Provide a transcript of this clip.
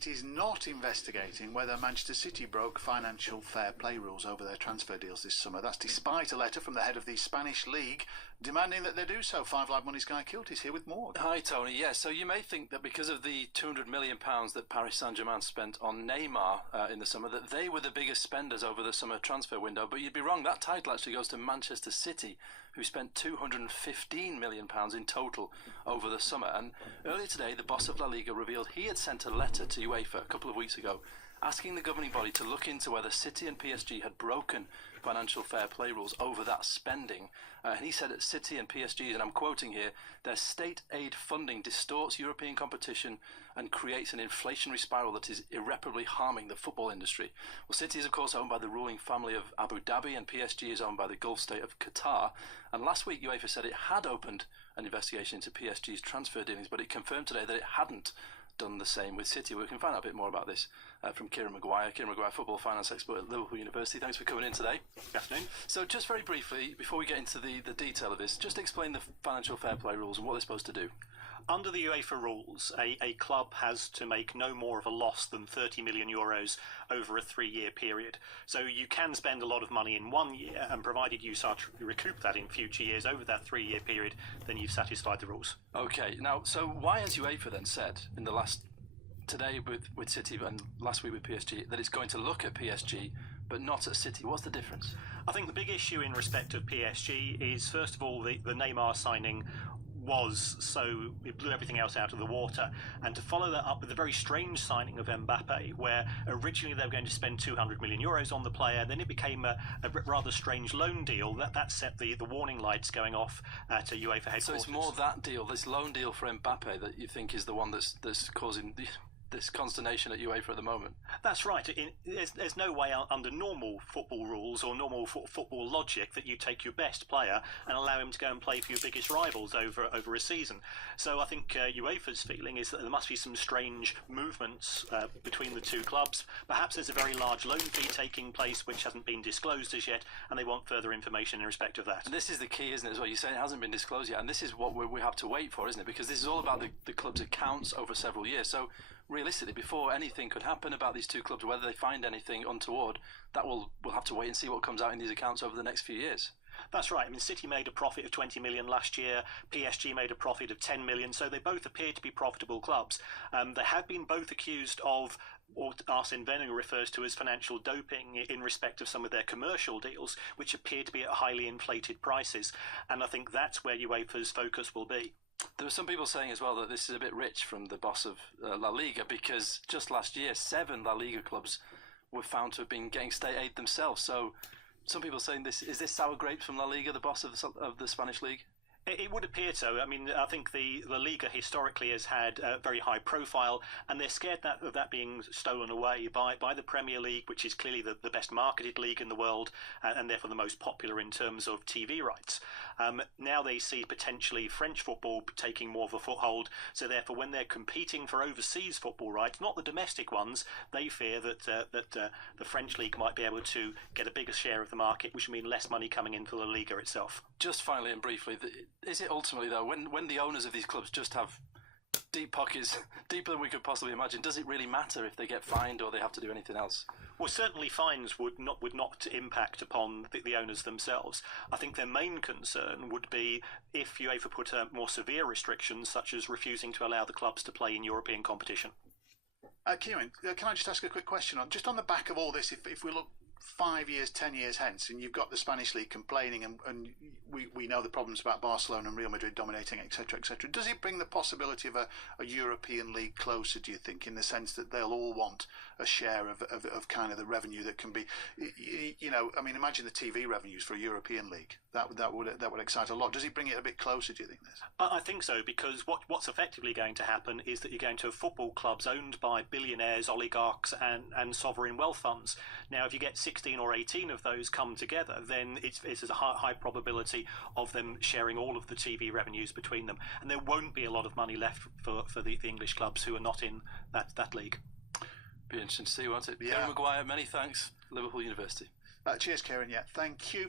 It is not investigating whether Manchester City broke financial fair play rules over their transfer deals this summer. That's despite a letter from the head of the Spanish league demanding that they do so. Five Live Money's Guy Kilty's here with more. Hi, Tony. Yeah, so you may think that because of the £200 million that Paris Saint-Germain spent on Neymar in the summer, that they were the biggest spenders over the summer transfer window, but you'd be wrong. That title actually goes to Manchester City, who spent £215 million in total over the summer. And earlier today, the boss of La Liga revealed he had sent a letter to UEFA a couple of weeks ago asking the governing body to look into whether City and PSG had broken financial fair play rules over that spending. And he said that City and PSG, and I'm quoting here, their state aid funding distorts European competition and creates an inflationary spiral that is irreparably harming the football industry. Well, City is of course owned by the ruling family of Abu Dhabi, and PSG is owned by the Gulf state of Qatar. And last week UEFA said it had opened an investigation into PSG's transfer dealings, but it confirmed today that it hadn't done the same with City. We can find out a bit more about this from Kieran Maguire, football finance expert at Liverpool University. Thanks for coming in today. Good afternoon. So just very briefly, before we get into the detail of this, just explain the financial fair play rules and what they're supposed to do. Under the UEFA rules, a club has to make no more of a loss than €30 million over a 3-year period. So you can spend a lot of money in 1 year, and provided you start to recoup that in future years over that 3-year period, then you've satisfied the rules. Okay, now, so why has UEFA then said in the today with City and last week with PSG, that it's going to look at PSG but not at City? What's the difference? I think the big issue in respect of PSG is, first of all, the Neymar signing it blew everything else out of the water, and to follow that up with the very strange signing of Mbappe, where originally they were going to spend €200 million on the player, then it became a rather strange loan deal that set the warning lights going off at UEFA headquarters. So it's more that deal, this loan deal for Mbappe, that you think is the one that's causing this consternation at UEFA at the moment? That's right. There's no way under normal football rules or normal football logic that you take your best player and allow him to go and play for your biggest rivals over a season. So I think UEFA's feeling is that there must be some strange movements between the two clubs. Perhaps there's a very large loan fee taking place which hasn't been disclosed as yet, and they want further information in respect of that. And this is the key, isn't it, as well? You say it hasn't been disclosed yet, and this is what we have to wait for, isn't it? Because this is all about the club's accounts over several years. So realistically, before anything could happen about these two clubs, whether they find anything untoward, that we'll have to wait and see what comes out in these accounts over the next few years. That's right. I mean, City made a profit of 20 million last year. PSG made a profit of 10 million. So they both appear to be profitable clubs. They have been both accused of what Arsene Wenger refers to as financial doping in respect of some of their commercial deals, which appear to be at highly inflated prices. And I think that's where UEFA's focus will be. There were some people saying as well that this is a bit rich from the boss of La Liga, because just last year 7 La Liga clubs were found to have been getting state aid themselves. So some people saying is this sour grapes from La Liga, the boss of the Spanish league? It would appear so. I mean, I think the La Liga historically has had a very high profile, and they're scared of that being stolen away by the Premier League, which is clearly the best marketed league in the world, and therefore the most popular in terms of TV rights. Now they see potentially French football taking more of a foothold, so therefore when they're competing for overseas football rights, not the domestic ones, they fear that the French league might be able to get a bigger share of the market, which would mean less money coming into La Liga itself. Just finally and briefly, is it ultimately, though, when the owners of these clubs just have deep pockets, deeper than we could possibly imagine, does it really matter if they get fined or they have to do anything else? Well, certainly fines would not impact upon the owners themselves. I think their main concern would be if UEFA put more severe restrictions, such as refusing to allow the clubs to play in European competition. Kieran, can I just ask a quick question? Just on the back of all this, if we look 5 years, 10 years hence, and you've got the Spanish league complaining, and we know the problems about Barcelona and Real Madrid dominating, etc., etc. Does it bring the possibility of a European league closer, do you think, in the sense that they'll all want a share of kind of the revenue that can be, I mean, imagine the TV revenues for a European league. That would excite a lot. Does it bring it a bit closer, do you think, this? I think so, because what's effectively going to happen is that you're going to have football clubs owned by billionaires, oligarchs, and sovereign wealth funds. Now, if you get 16 or 18 of those come together, then it's a high probability of them sharing all of the TV revenues between them, and there won't be a lot of money left for the English clubs who are not in that league. Be interesting to see, won't it? Yeah. Kieran Maguire, many thanks. Liverpool University. Cheers, Kieran. Yeah, thank you.